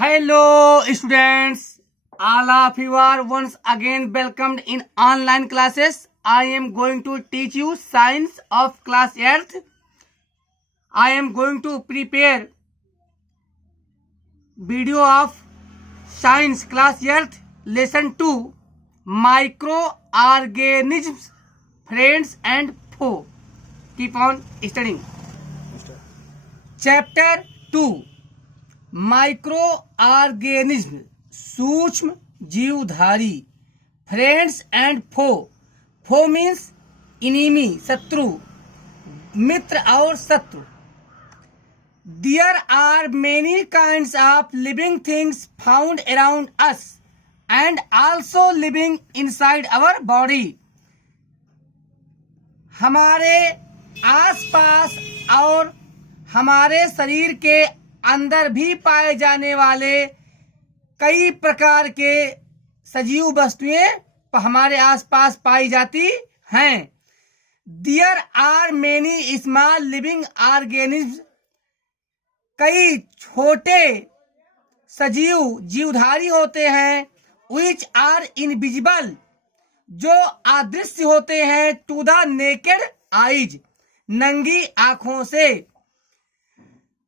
Hello students, all of you are once again welcomed in online classes. I am going to teach you science of class 8th. I am going to prepare video of science class 8th lesson 2 microorganisms, friends and foe. Keep on studying. Chapter 2 micro organism, सूक्ष्म जीवधारी, friends and foe. Foe means enemy, शत्रु, मित्र और शत्रु। There are many kinds of living things found around us and also living inside our body. हमारे आसपास और हमारे शरीर के अंदर भी पाए जाने वाले कई प्रकार के सजीव वस्तुएं हमारे आसपास पाई जाती हैं। There are many small living organism, कई छोटे सजीव जीवधारी होते हैं। विच आर इनविजिबल, जो अदृश्य होते हैं। टू द नेकेड आईज, नंगी आंखों से।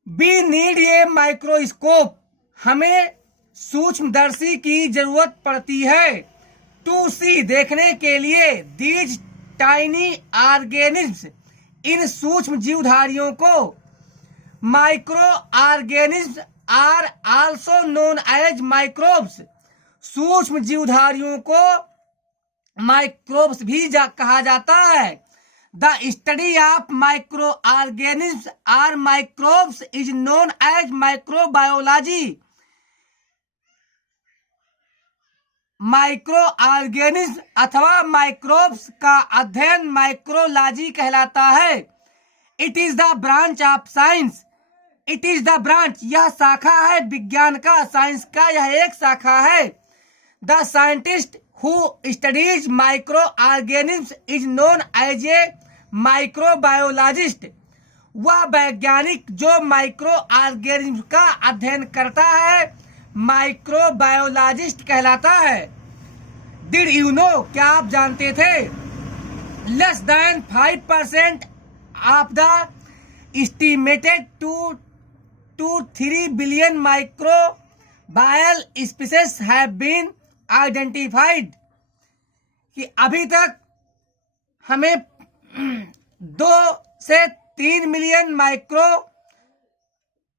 वी नीड ए माइक्रोस्कोप, हमें सूक्ष्मदर्शी की जरूरत पड़ती है। टू सी, देखने के लिए। दीज टाइनी ऑर्गेनिज्म्स, इन सूक्ष्म जीवधारियों को। Micro organisms are also known as microbes, सूक्ष्म जीवधारियों को माइक्रोब्स भी कहा जाता है। The study of microorganisms or microbes is known as microbiology. Microorganism अथवा माइक्रोब्स का अध्ययन माइक्रोलॉजी कहलाता है। It is the branch of science, it is the branch, यह शाखा है विज्ञान का, साइंस का यह एक शाखा है। The scientist who studies microorganisms is known as a microbiologist. वह वैज्ञानिक जो माइक्रो ऑर्गेनिज्म का अध्ययन करता है माइक्रोबायोलॉजिस्ट कहलाता है। डिड यू नो, क्या आप जानते थे? Less than 5% of the estimated 2 to 3 billion microbial species have been identified, कि अभी तक हमें 2 से 3 मिलियन माइक्रो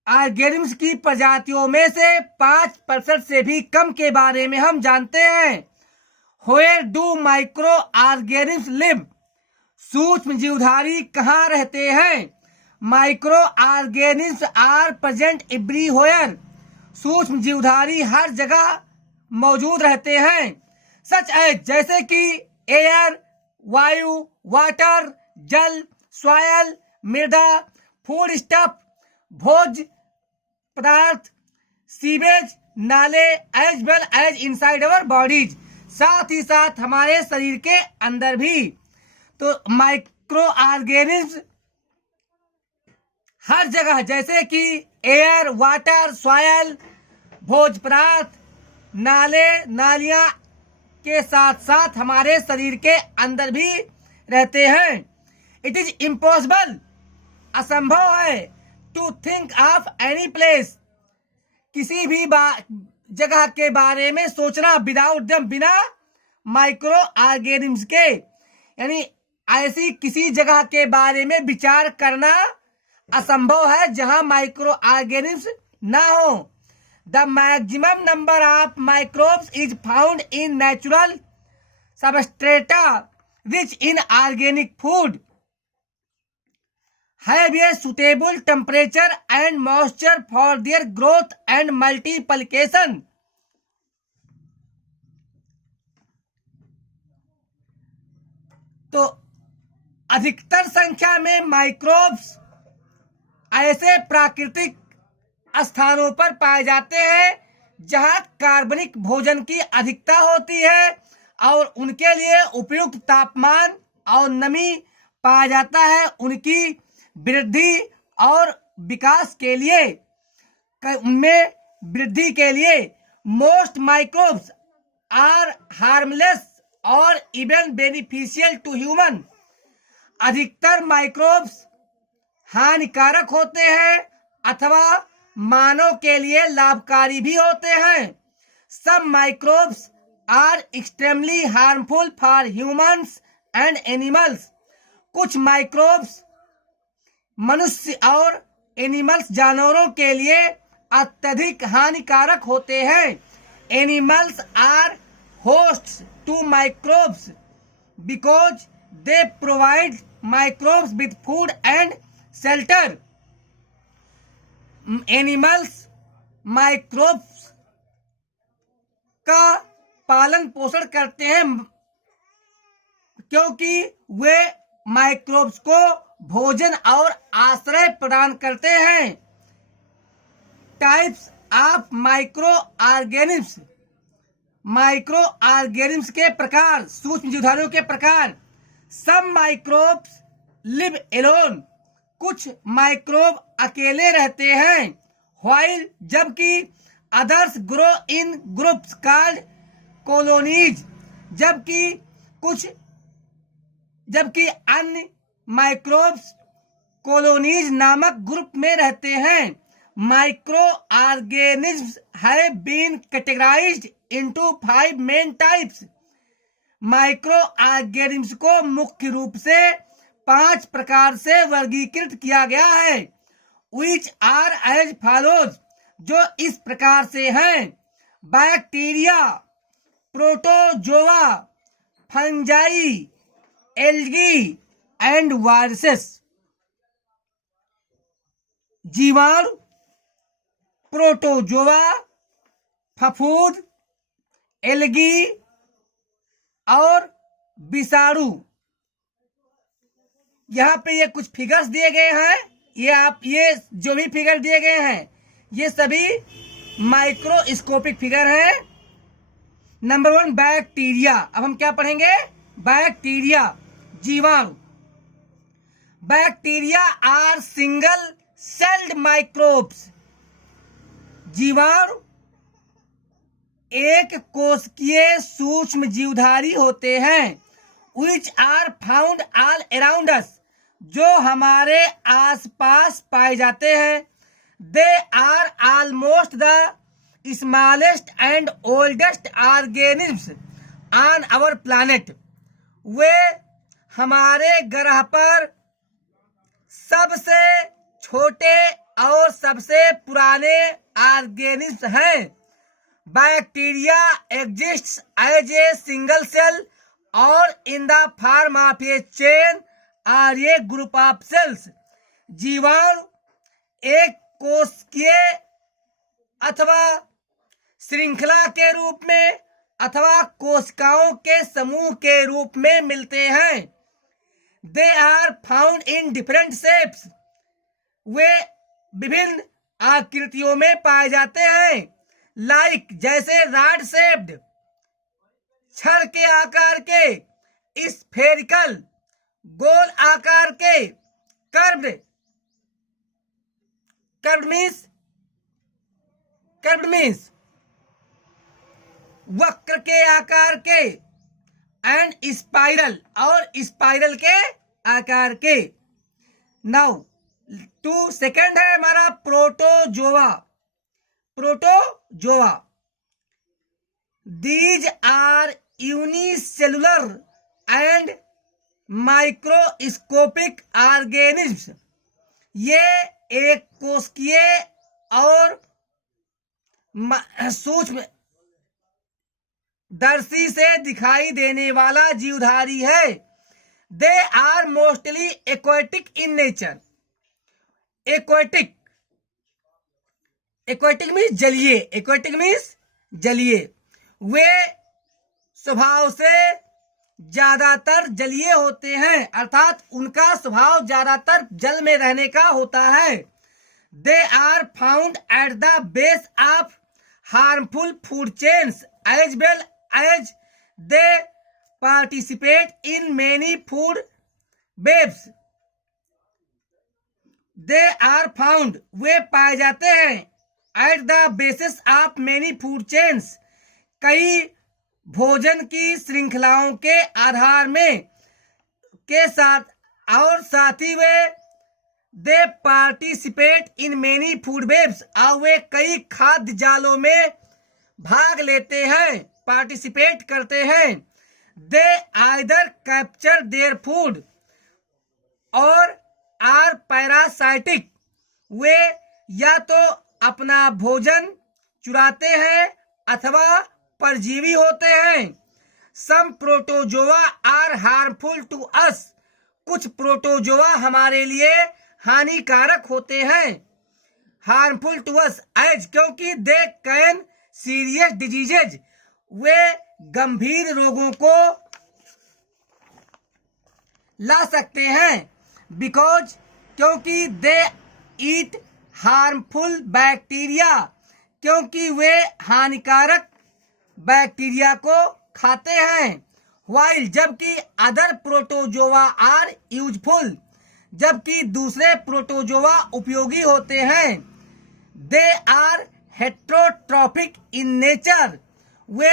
ऑर्गेनिज्म्स की प्रजातियों में से 5% से भी कम के बारे में हम जानते हैं। Where do micro organisms live, सूक्ष्म जीवधारी कहाँ रहते हैं? Micro organisms are present everywhere, सूक्ष्म जीवधारी हर जगह मौजूद रहते हैं। सच एज, जैसे कि एयर, वायु, वाटर, जल, सॉयल, मृदा, फूड स्टफ, भोज पदार्थ, सीवेज, नाले, as well as inside our bodies, साथ ही साथ हमारे शरीर के अंदर भी। तो माइक्रो ऑर्गेनिज्म हर जगह, जैसे कि एयर, वाटर, सॉयल, भोज पदार्थ, नाले, नालियां के साथ साथ हमारे शरीर के अंदर भी रहते हैं। इट इज इम्पॉसिबल, असंभव है। To think of any place, किसी भी जगह के बारे में सोचना, विदाउट देम, बिना माइक्रो ऑर्गेनिज्म्स के, यानी ऐसी किसी जगह के बारे में विचार करना असंभव है जहां माइक्रो ऑर्गेनिज्म्स ना हो। The maximum number of microbes is found in natural substrata rich in organic food, have a suitable temperature and moisture for their growth and multiplication. तो अधिकतर संख्या में माइक्रोब्स ऐसे प्राकृतिक स्थानों पर पाए जाते हैं जहां कार्बनिक भोजन की अधिकता होती है और उनके लिए उपयुक्त तापमान और नमी पाया जाता है उनकी वृद्धि और विकास के लिए। उनमें वृद्धि के लिए मोस्ट माइक्रोब्स आर हार्मलेस और इवन बेनिफिशियल टू ह्यूमन। अधिकतर माइक्रोब्स हानिकारक होते हैं अथवा मानव के लिए लाभकारी भी होते हैं। Some microbes are extremely harmful for humans and animals. कुछ माइक्रोब्स मनुष्य और एनिमल्स जानवरों के लिए अत्यधिक हानिकारक होते हैं। Animals are hosts to microbes because they provide microbes with food and shelter. Animals microbes का पालन पोषण करते हैं क्योंकि वे माइक्रोब्स को भोजन और आश्रय प्रदान करते हैं। Types of micro organisms. Micro organisms के प्रकार, सूक्ष्म जीवधारियों के प्रकार। Some microbes live alone. कुछ माइक्रोब अकेले रहते हैं। व्हाइल जबकि others grow in groups called colonies. जबकि अन्य माइक्रोब्स कॉलोनीज नामक ग्रुप में रहते हैं। Micro organisms have been categorised into 5 main types. Micro organisms को मुख्य रूप से 5 प्रकार से वर्गीकृत किया गया है। विच आर एज फॉलोज, जो इस प्रकार से हैं। Bacteria, protozoa, fungi, algae and viruses. जीवाणु, प्रोटोजोआ, फफूंद, एल्गी और विषाणु। यहाँ पे ये कुछ फिगर्स दिए गए हैं। ये जो भी फिगर दिए गए हैं ये सभी माइक्रोस्कोपिक फिगर हैं। Number 1 bacteria. अब हम क्या पढ़ेंगे? बैक्टीरिया, जीवाणु। Bacteria are single celled microbes. जीवाणु एक कोशिकीय सूक्ष्म जीवधारी होते हैं। Which are found all around us, जो हमारे आसपास पाए जाते हैं। They are almost the smallest and oldest organisms on our planet. वे हमारे ग्रह पर सबसे छोटे और सबसे पुराने ऑर्गेनिज्म हैं। Bacteria exists as a single cell और in the form of a chain और ए ग्रुप ऑफ सेल्स। जीवाणु एक कोशिकीय अथवा श्रृंखला के रूप में अथवा कोशिकाओं के समूह के रूप में मिलते हैं। They are found in different shapes. वे विभिन्न आकृतियों में पाए जाते हैं। लाइक जैसे रॉड शेप्ड, छड़ के आकार के, स्फेरिकल गोल आकार के, कर्व्ड मीन्स वक्र के आकार के, एंड स्पाइरल और स्पाइरल के आकार के। नाउ 2 सेकेंड है हमारा protozoa. Protozoa these are unicellular and microscopic organisms. ये एक कोशिकीय और सूक्ष्म दर्शी से दिखाई देने वाला जीवधारी है। They are mostly aquatic in nature. Aquatic means जलीय। एक्वेटिक मीन्स जलीय। वे स्वभाव से ज्यादातर जलीय होते हैं, अर्थात उनका स्वभाव ज्यादातर जल में रहने का होता है। They are found at the base of harmful food chains as well as they participate in many food webs. They are found वे पाए जाते हैं at the basis of many food chains, कई भोजन की श्रृंखलाओं के आधार में के साथ, और साथ ही they participate in many food webs, और वे कई खाद्य जालों में भाग लेते हैं, पार्टिसिपेट करते हैं। दे आइदर कैप्चर देयर फूड और आर पैरासाइटिक, वे या तो अपना भोजन चुराते हैं अथवा परजीवी होते हैं। Some protozoa are harmful to us, कुछ प्रोटोजोआ हमारे लिए हानिकारक होते हैं, हार्मफुल टू अस एज, क्योंकि दे कैन सीरियस डिजीजेज, वे गंभीर रोगों को ला सकते हैं। बिकॉज, क्योंकि दे ईट हार्मफुल बैक्टीरिया, क्योंकि वे हानिकारक बैक्टीरिया को खाते हैं। वाइल, जबकि अदर प्रोटोजोआ आर यूजफुल, जबकि दूसरे प्रोटोजोआ उपयोगी होते हैं। They are heterotrophic in nature, वे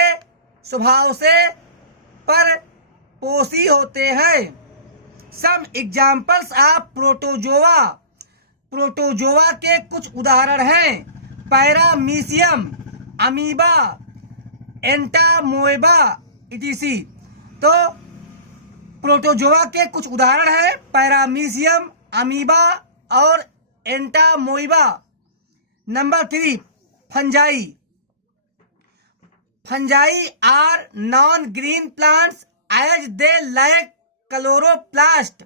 स्वभाव से परपोषी होते हैं। Some examples of protozoa, protozoa के कुछ उदाहरण हैं। Paramecium, amoeba, entamoeba etc. तो प्रोटोजोआ के कुछ उदाहरण हैं पैरामीशियम, अमीबा और entamoeba. Number 3, fungi. Fungi are non green plants as they lack chloroplast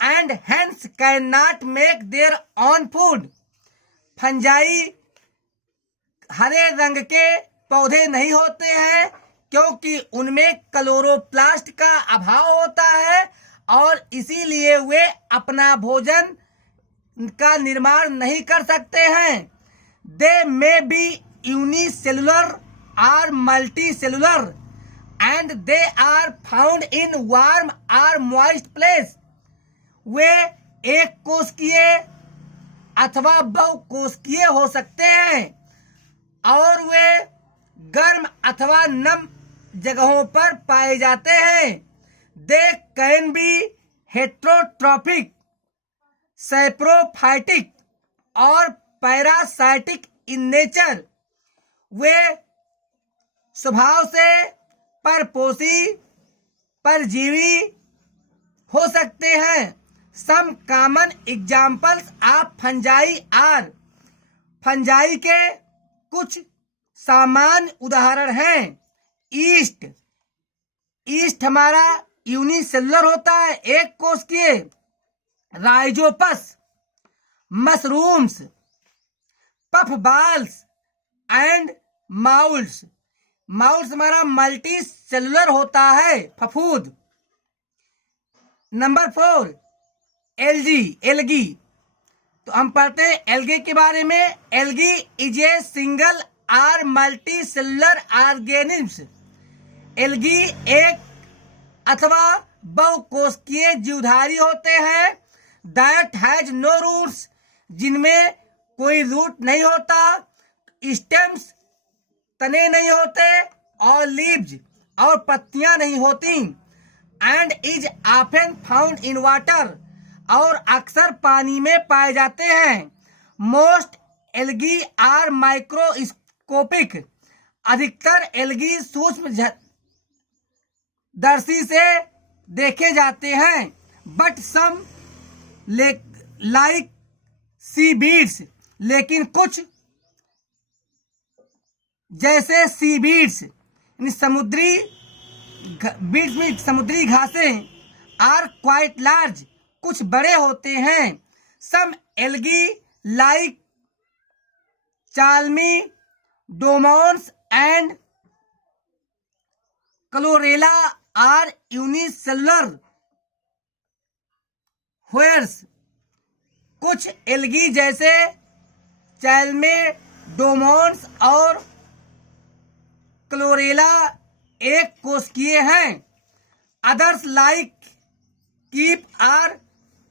and hence can not make their own food. Fungi हरे रंग के पौधे नहीं होते हैं क्योंकि उनमें क्लोरोप्लास्ट का अभाव होता है और इसीलिए वे अपना भोजन का निर्माण नहीं कर सकते हैं। दे मे बी यूनिसेलुलर और multi cellular and they are found in warm और मॉइस्ट प्लेस। वे एक कोशिकीय अथवा बहुकोशिकीय हो सकते हैं और वे गर्म अथवा नम जगहों पर पाए जाते हैं। They can be heterotrophic, saprophytic और पैरासाइटिक इन नेचर, वे स्वभाव से परपोषी परजीवी हो सकते हैं। Some common examples of fungi are, fungi के कुछ सामान्य उदाहरण हैं। ईस्ट, ईस्ट हमारा यूनिसेलुलर होता है, एक कोशिकीय। Rhizopus, mushrooms, puff balls and moulds, moulds हमारा मल्टी सेलुलर होता है, फफूद। Number 4, algae, algae. तो हम पढ़ते हैं एल्गे के बारे में। Algae is a single or multi cellular organism. एल्गी एक अथवा बहुकोशिकीय जीवधारी होते हैं। दैट हैज नो रूट्स, जिनमें कोई रूट नहीं होता, स्टेम्स तने नहीं होते और लीव्स और पत्तियां नहीं होती। And is often found in water, और अक्सर पानी में पाए जाते हैं। मोस्ट एल्गी आर माइक्रोस्कोपिक, अधिकतर एल्गी सूक्ष्म दर्शी से देखे जाते हैं। But some like seaweeds, लेकिन कुछ जैसे सी बीड्स समुद्री बीड्स में समुद्री घासें आर क्वाइट लार्ज, कुछ बड़े होते हैं। Some algae like chlamydomonas and chlorella are unicellular whereas, कुछ एल्गी जैसे चाल्मे, डोमोन्स और क्लोरेला एक कोशिकीय हैं। Others like kelp are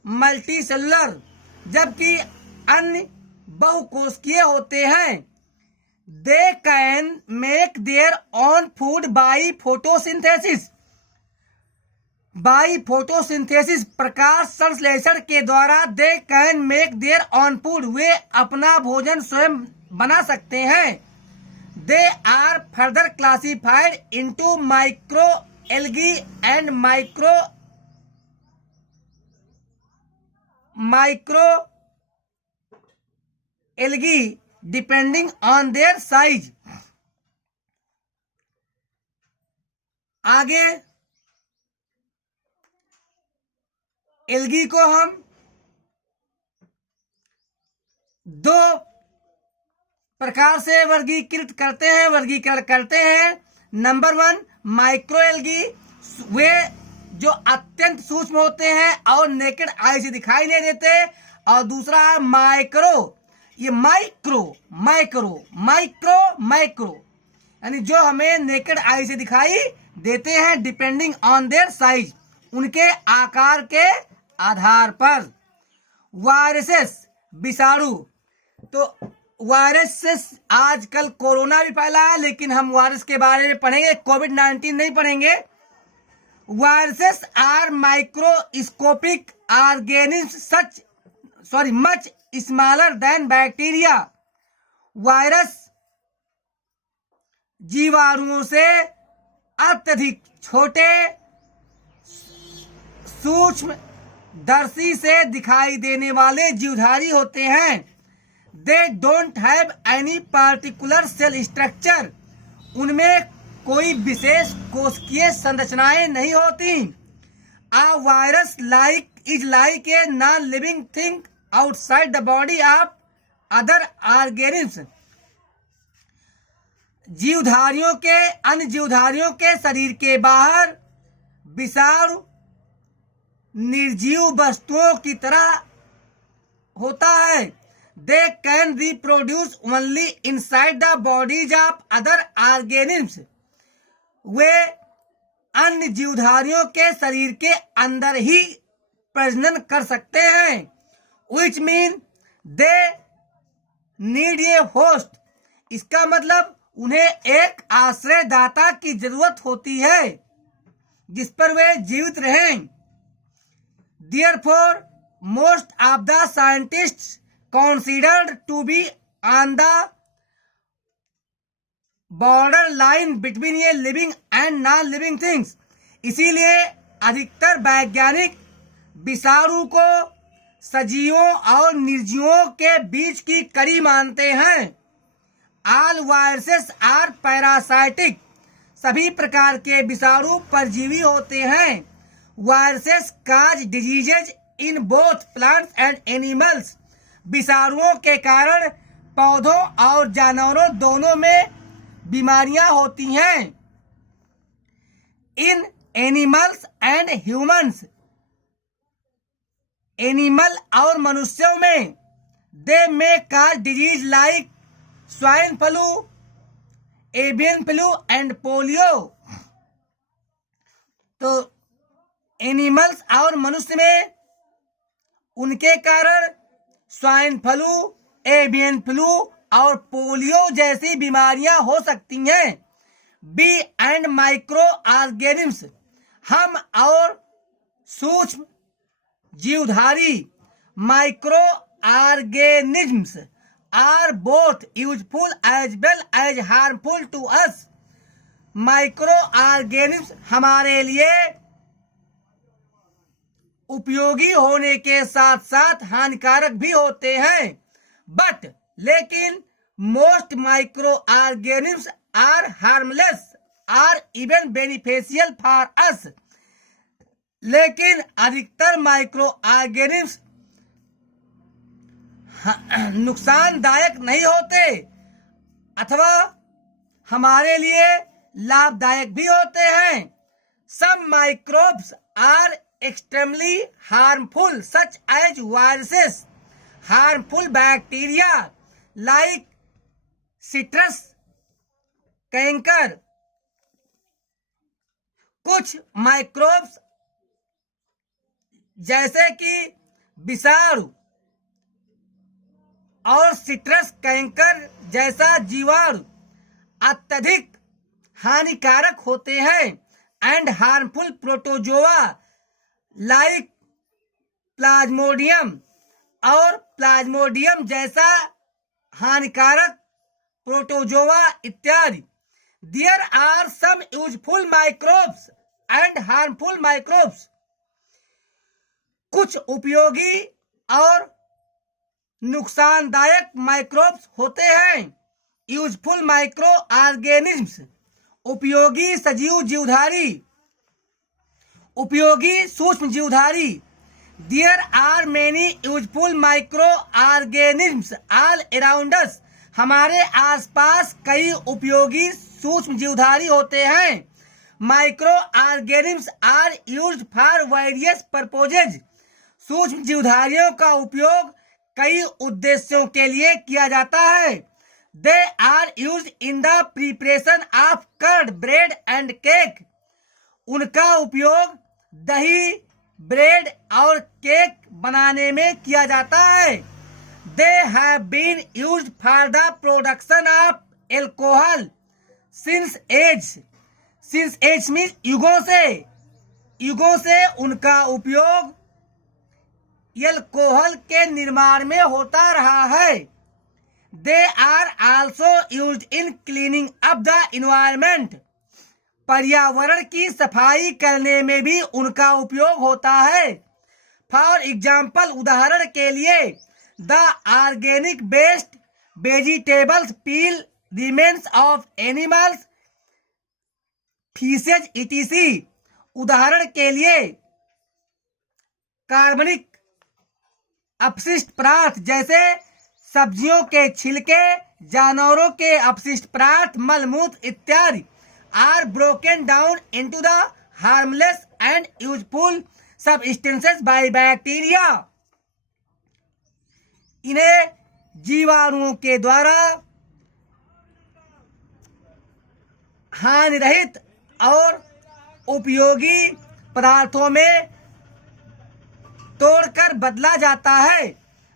multi cellular, जबकि अन्य बहुकोशिकीय होते हैं। They can make their own food by photosynthesis. By photosynthesis प्रकाश संश्लेषण के द्वारा they can make their own food, वे अपना भोजन स्वयं बना सकते हैं। They are further classified into micro algae and micro algae depending on their size. आगे एल्गी को हम दो प्रकार से वर्गीकरण करते हैं। नंबर 1 माइक्रो एल्गी, वे जो अत्यंत सूक्ष्म होते हैं और नेकेड आई से दिखाई नहीं देते। और दूसरा है माइक्रो, ये माइक्रो यानी जो हमें नेकेड आई से दिखाई देते हैं, डिपेंडिंग ऑन देयर साइज, उनके आकार के आधार पर। वायरसेस, विषाणु, तो वायरसेस आजकल कोरोना भी फैला है, लेकिन हम वायरस के बारे में पढ़ेंगे, कोविड-19 नहीं पढ़ेंगे। Viruses are microscopic organism much smaller than bacteria. Virus जीवाणुओं से अत्यधिक छोटे, सूक्ष्म दर्शी से दिखाई देने वाले जीवधारी होते हैं। They don't have any particular cell structure, उनमें कोई विशेष कोशिकीय संरचनाएं नहीं होती। A virus is like a non-living thing outside the body of other organisms. अन्य जीवधारियों के शरीर के बाहर विषाणु निर्जीव वस्तुओं की तरह होता है। They can reproduce only inside the bodies of other organisms. वे अन्य जीवधारियों के शरीर के अंदर ही प्रजनन कर सकते हैं। Which mean they need a host. इसका मतलब उन्हें एक आश्रयदाता की जरूरत होती है जिस पर वे जीवित रहें। Therefore, most of the scientists considered to be on the borderline between a living and non-living things. इसीलिए अधिकतर वैज्ञानिक विषाणु को सजीवों और निर्जीवों के बीच की कड़ी मानते हैं। All viruses are parasitic. सभी प्रकार के विषाणु परजीवी होते हैं। Viruses cause diseases in both plants and animals. विषाणुओं के कारण पौधों और जानवरों दोनों में बीमारियां होती हैं। इन एनिमल्स एंड ह्यूमंस, एनिमल और मनुष्यों में, दे में काज disease like swine flu, avian flu and polio. तो एनिमल्स और मनुष्य में उनके कारण स्वाइन फ्लू, एवियन फ्लू और पोलियो जैसी बीमारियां हो सकती हैं। बी एंड माइक्रो ऑर्गेनिम्स, हम और सूक्ष्म जीवधारी micro organisms are both useful as well as harmful to us. Micro organisms हमारे लिए उपयोगी होने के साथ साथ हानिकारक भी होते हैं। बट लेकिन most micro organisms are harmless or even beneficial for us. लेकिन अधिकतर माइक्रो ऑर्गेनिज्म्स नुकसानदायक नहीं होते अथवा हमारे लिए लाभदायक भी होते हैं। Some microbes are extremely harmful such as viruses, harmful bacteria like citrus canker। कुछ माइक्रोब्स जैसे कि विषाणु और सिट्रस कैंकर जैसा जीवाणु अत्यधिक हानिकारक होते हैं and harmful protozoa like plasmodium और प्लाज्मोडियम जैसा हानिकारक प्रोटोजोआ इत्यादि। There are some useful microbes and harmful microbes. कुछ उपयोगी और नुकसानदायक माइक्रोब्स होते हैं। यूजफुल माइक्रो ऑर्गेनिज्म्स, उपयोगी सजीव जीवधारी, उपयोगी सूक्ष्म जीवधारी। There are many useful micro organisms all around us. हमारे आसपास कई उपयोगी सूक्ष्म जीवधारी होते हैं। Micro organisms are used for various purposes. सूक्ष्म जीवधारियों का उपयोग कई उद्देश्यों के लिए किया जाता है। They are used in the preparation of curd, bread and cake. उनका उपयोग दही, ब्रेड और केक बनाने में किया जाता है। They have been used for the production of alcohol since age. Since age means युगों से उनका उपयोग एल्कोहल के निर्माण में होता रहा है। They are also used in cleaning up the environment. पर्यावरण की सफाई करने में भी उनका उपयोग होता है। फॉर एग्जाम्पल, उदाहरण के लिए, the organic based vegetables peel remains of animals faeces etc.. उदाहरण के लिए, कार्बनिक अपशिष्ट पदार्थ जैसे सब्जियों के छिलके, जानवरों के अपशिष्ट पदार्थ, मलमूत्र इत्यादि are broken down into the harmless and useful substances by bacteria. इन्हें जीवाणुओं के द्वारा हानिरहित और उपयोगी पदार्थों में तोड़कर बदला जाता है।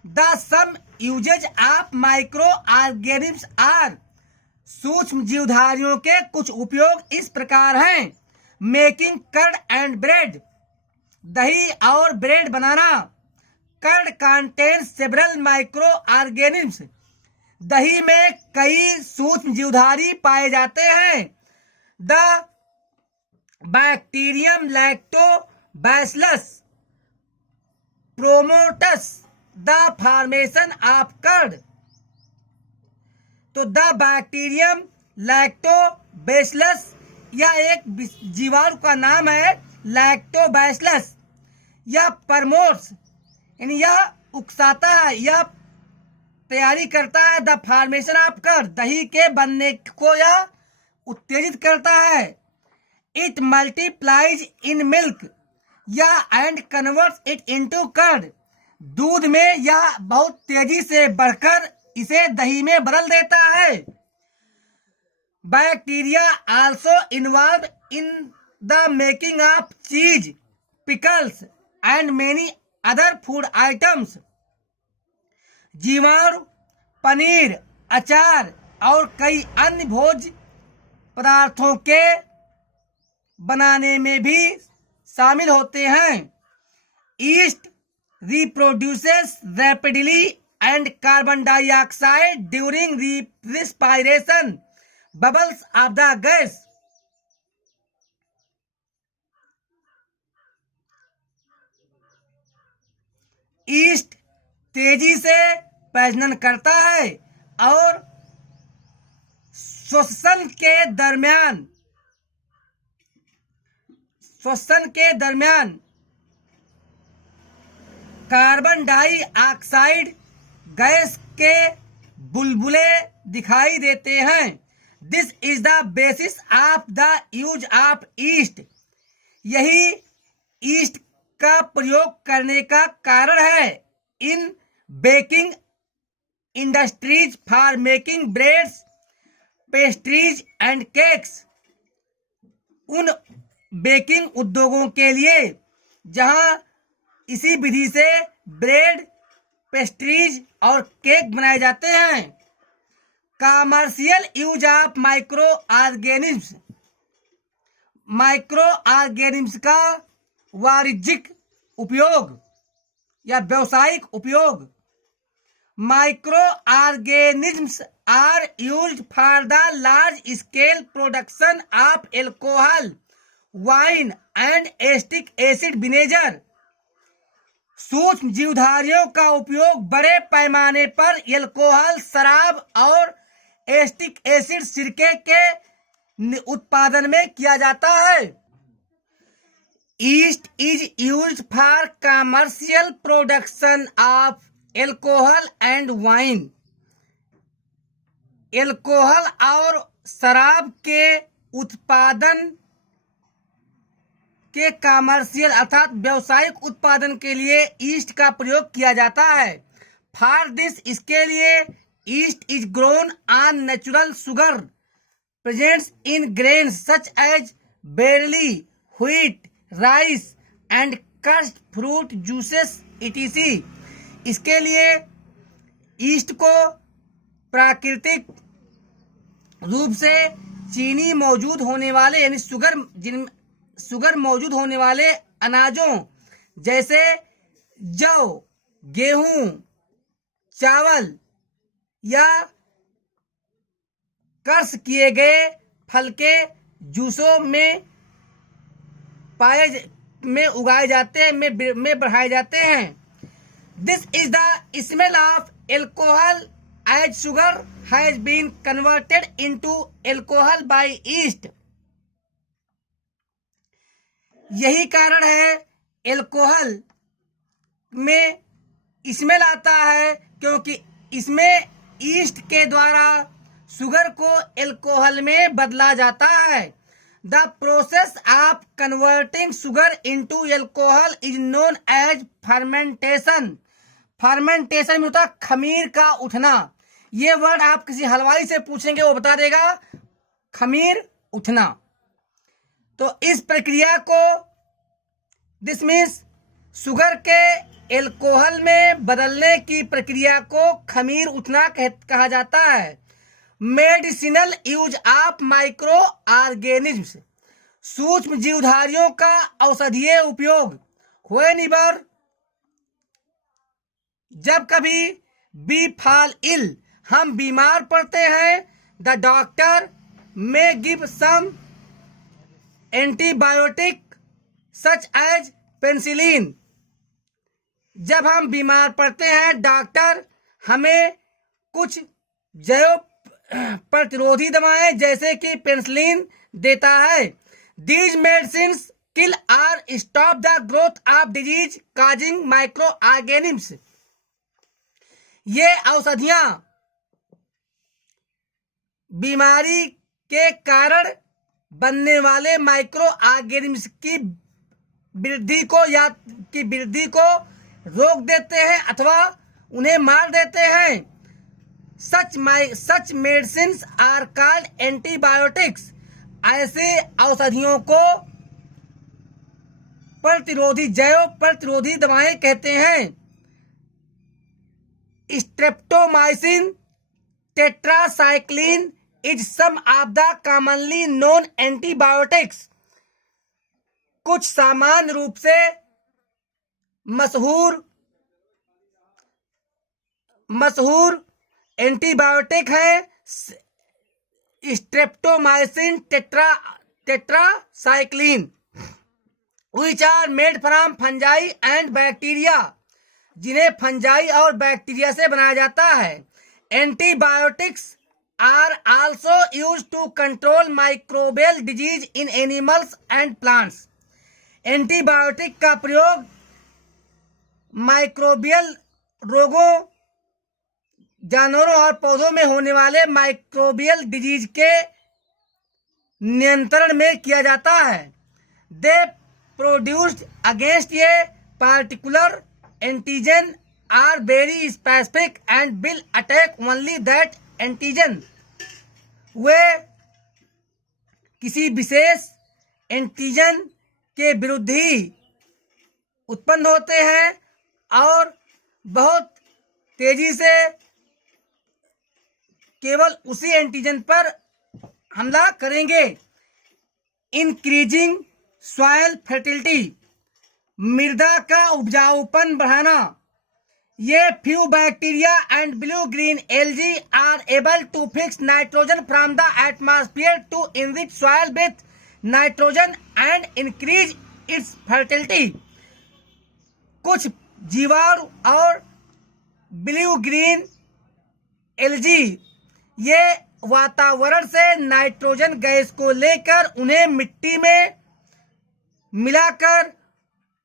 The some uses of micro organisms are. सूक्ष्म जीवधारियों के कुछ उपयोग इस प्रकार हैं। मेकिंग कर्ड एंड ब्रेड, दही और ब्रेड बनाना। Curd contains several micro organisms. दही में कई सूक्ष्म जीवधारी पाए जाते हैं। The bacterium lactobacillus promotes the formation of curd. तो द बैक्टीरियम लैक्टोबैसिलस, यह एक जीवाणु का नाम है लैक्टोबैसिलस। यह प्रमोट्स यानी यह उकसाता है, यह तैयारी करता है द फॉर्मेशन ऑफ कर्ड, दही के बनने को यह उत्तेजित करता है। इट मल्टीप्लाइज इन मिल्क यह and converts it into curd. दूध में यह बहुत तेजी से बढ़कर इसे दही में बदल देता है। Bacteria also involve in the making of cheese, pickles and many other food items. जीवाणु पनीर, अचार और कई अन्य भोज्य पदार्थों के बनाने में भी शामिल होते हैं। East reproduces rapidly and carbon dioxide during respiration bubbles of the gas. East तेजी से प्रजनन करता है और श्वसन के दरमियान कार्बन डाइऑक्साइड गैस के बुलबुले दिखाई देते हैं। This is the basis of the use of yeast. यही ईस्ट का प्रयोग करने का कारण है। In baking industries for making breads, pastries and cakes. उन बेकिंग उद्योगों के लिए जहां इसी विधि से ब्रेड, पेस्ट्रीज और केक बनाए जाते हैं। Commercial use of micro organism, micro organism का वाणिज्यिक उपयोग या व्यावसायिक उपयोग। Micro organisms are used for the large scale production of alcohol, wine and acetic acid vinegar. सूक्ष्म जीवधारियों का उपयोग बड़े पैमाने पर एल्कोहल, शराब और एसिटिक एसिड सिरके के उत्पादन में किया जाता है। East is used for commercial production of alcohol and wine. Alcohol और शराब के उत्पादन के कमर्शियल अर्थात व्यावसायिक उत्पादन के लिए ईस्ट का प्रयोग किया जाता है। फॉर दिस, इसके लिए yeast is grown on natural sugar presents in grains such as barley, wheat, rice and crushed fruit juices etc। इसके लिए ईस्ट को प्राकृतिक रूप से चीनी मौजूद होने वाले यानी शुगर मौजूद होने वाले अनाजों जैसे जौ, गेहूं, चावल या क्रश किए गए फल के जूसों में उगाए जाते हैं, में बढ़ाए जाते हैं। This is the smell of alcohol as sugar has been converted into alcohol by yeast. यही कारण है एल्कोहल में स्मेल आता है, क्योंकि इसमें ईस्ट के द्वारा शुगर को एल्कोहल में बदला जाता है। The process of converting sugar into alcohol is known as fermentation. Fermentation में होता है खमीर का उठना। ये वर्ड आप किसी हलवाई से पूछेंगे, वो बता देगा खमीर उठना। तो इस प्रक्रिया को दिस मीन्स शुगर के एल्कोहल में बदलने की प्रक्रिया को खमीर उठना कहा जाता है। Medicinal use of micro organisms, सूक्ष्म जीवधारियों का औषधीय उपयोग। व्हेनेवर, जब कभी वी फॉल इल, हम बीमार पड़ते हैं, the doctor may give some antibiotic such as penicillin. जब हम बीमार पड़ते हैं, डॉक्टर हमें कुछ जैव प्रतिरोधी दवाएं जैसे कि पेनिसिलिन देता है। दीज मेडिसिन किल और stop the growth of disease causing micro organisms. ये औषधियां बीमारी के कारण बनने वाले माइक्रो ऑर्गेनिज्म्स की वृद्धि को रोक देते हैं अथवा उन्हें मार देते हैं। Such medicines are called antibiotics. ऐसे औषधियों को जैव प्रतिरोधी दवाएं कहते हैं। Streptomycin, tetracycline is some of the commonly known antibiotics. कुछ सामान्य रूप से मशहूर एंटीबायोटिक है। Streptomycin, tetracycline which are made from fungi and bacteria, जिन्हें फंजाई और बैक्टीरिया से बनाया जाता है। Antibiotics are also used to control microbial disease in animals and plants. Antibiotic का प्रयोग माइक्रोबियल रोगों, जानवरों और पौधों में होने वाले माइक्रोबियल डिजीज के नियंत्रण में किया जाता है। They produced against a particular antigen are very specific and will attack only that antigen. वे किसी विशेष एंटीजन के विरुद्ध ही उत्पन्न होते हैं और बहुत तेजी से केवल उसी एंटीजन पर हमला करेंगे। इंक्रीजिंग सॉइल फर्टिलिटी, मृदा का उपजाऊपन बढ़ाना। ये few bacteria and blue green algae are able to fix nitrogen from the atmosphere to enrich soil with nitrogen and increase its fertility. कुछ जीवाणु और ब्लू ग्रीन एल्गी ये वातावरण से नाइट्रोजन गैस को लेकर उन्हें मिट्टी में मिलाकर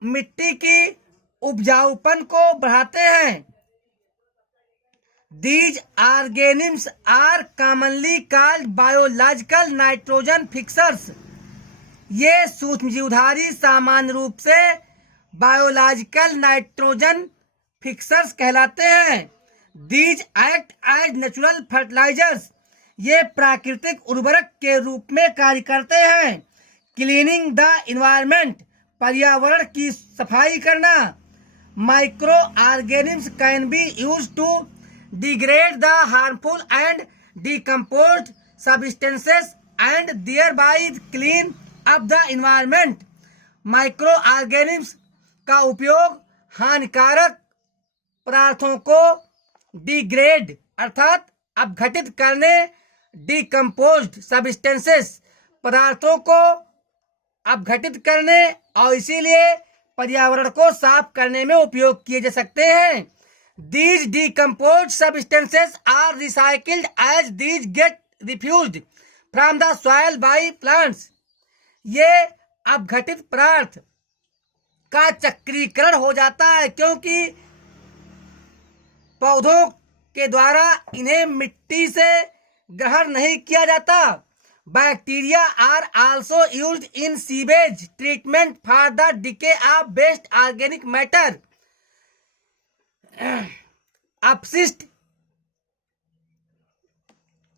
मिट्टी की उपजाऊपन को बढ़ाते हैं। These organisms are commonly called biological nitrogen fixers। ये सूक्ष्मजीवधारी सामान्य रूप से बायोलॉजिकल नाइट्रोजन फिक्सर्स कहलाते हैं। These act as natural fertilizers। ये प्राकृतिक उर्वरक के रूप में कार्य करते हैं। Cleaning the environment, पर्यावरण की सफाई करना। Micro organisms can be use to degrade the harmful and decomposed substances and thereby clean up the environment. Micro organisms का उपयोग हानिकारक पदार्थों को डिग्रेड अर्थात अपघटित करने, डिकम्पोज्ड सब्सटेंसेस पदार्थों को अपघटित करने और इसीलिए पर्यावरण को साफ करने में उपयोग किए जा सकते हैं। These decomposed substances are recycled as these get refused from the soil by plants। ये अपघटित पदार्थ का चक्रीकरण हो जाता है क्योंकि पौधों के द्वारा इन्हें मिट्टी से ग्रहण नहीं किया जाता। Bacteria are also used in sewage treatment for the decay of waste organic matter. अपशिष्ट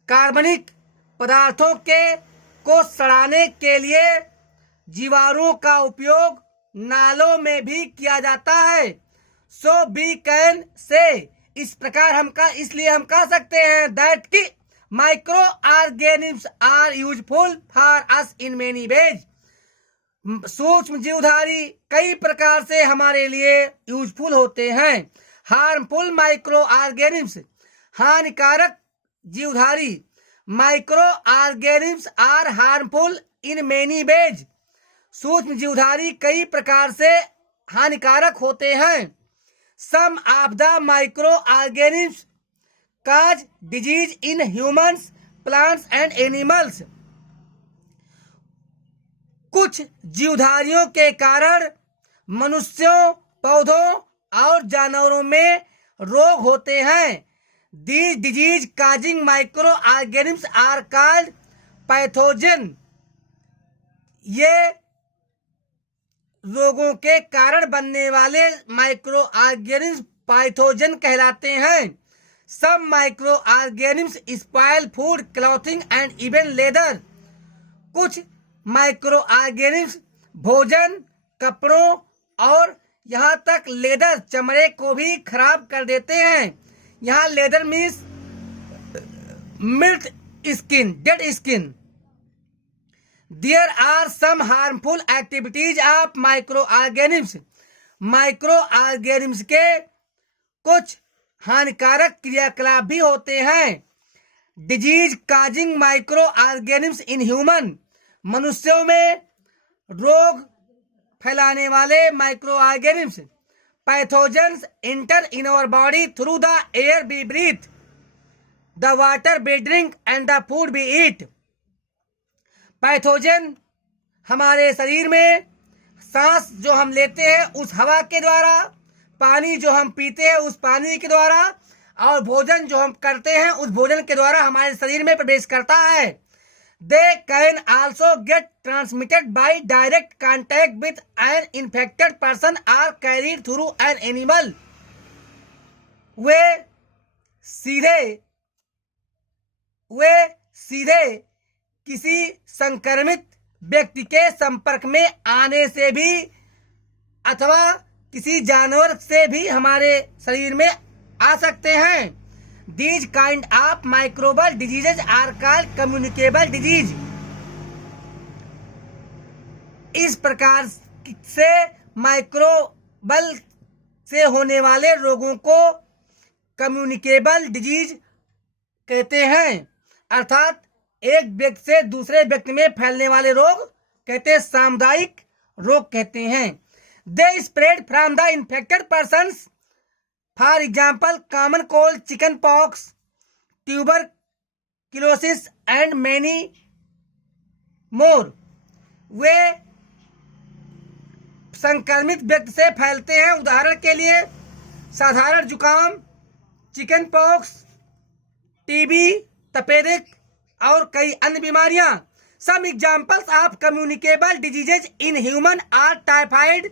कार्बनिक पदार्थों को सड़ाने के लिए जीवाणुओं का उपयोग नालों में भी किया जाता है। सो बी कैन से, इस प्रकार इसलिए हम कह सकते हैं दैट कि micro organisms are useful for us in many ways. सूक्ष्म जीवधारी कई प्रकार से हमारे लिए यूजफुल होते हैं। हार्मफुल माइक्रो ऑर्गेनिम्स, हानिकारक जीवधारी। Micro organisms are harmful in many ways. सूक्ष्म जीवधारी कई प्रकार से हानिकारक होते हैं। Some of the micro organisms cause disease in humans, plants and animals. कुछ जीवधारियों के कारण मनुष्यों, पौधों और जानवरों में रोग होते हैं। These disease causing microorganisms are called pathogen. ये रोगों के कारण बनने वाले माइक्रो ऑर्गेनिम्स पैथोजन कहलाते हैं। Some microorganisms spoil food, clothing and even leather। कुछ माइक्रो ऑर्गेनिम्स भोजन, कपड़ों और यहाँ तक लेदर, चमड़े को भी खराब कर देते हैं। यहाँ लेदर मीन्स मृत skin, dead skin. There are some harmful activities of microorganisms। Micro organisms के कुछ हानिकारक क्रियाकलाप भी होते हैं। Disease causing micro organisms in human, मनुष्यों में रोग फैलाने वाले micro organisms. Pathogens enter in our body through the air we breathe, the water we drink and the food we eat. Pathogen हमारे शरीर में सांस जो हम लेते हैं उस हवा के द्वारा, पानी जो हम पीते हैं उस पानी के द्वारा और भोजन जो हम करते हैं उस भोजन के द्वारा हमारे शरीर में प्रवेश करता है। They can also get transmitted by direct contact with an infected person or carried through an animal. वे सीधे किसी संक्रमित व्यक्ति के संपर्क में आने से भी अथवा किसी जानवर से भी हमारे शरीर में आ सकते हैं। These kind of microbial diseases are called communicable disease. इस प्रकार से माइक्रोबल से होने वाले रोगों को कम्युनिकेबल डिजीज कहते हैं, अर्थात एक व्यक्ति से दूसरे व्यक्ति में फैलने वाले रोग कहते हैं, सामुदायिक रोग कहते हैं। They spread from the infected persons, for example common cold, chicken pox, tuberculosis and many more. वे संक्रमित व्यक्ति से फैलते हैं, उदाहरण के लिए साधारण जुकाम, चिकन पॉक्स, टीबी, तपेदिक और कई अन्य बीमारियां। Some examples of communicable diseases in human are typhoid,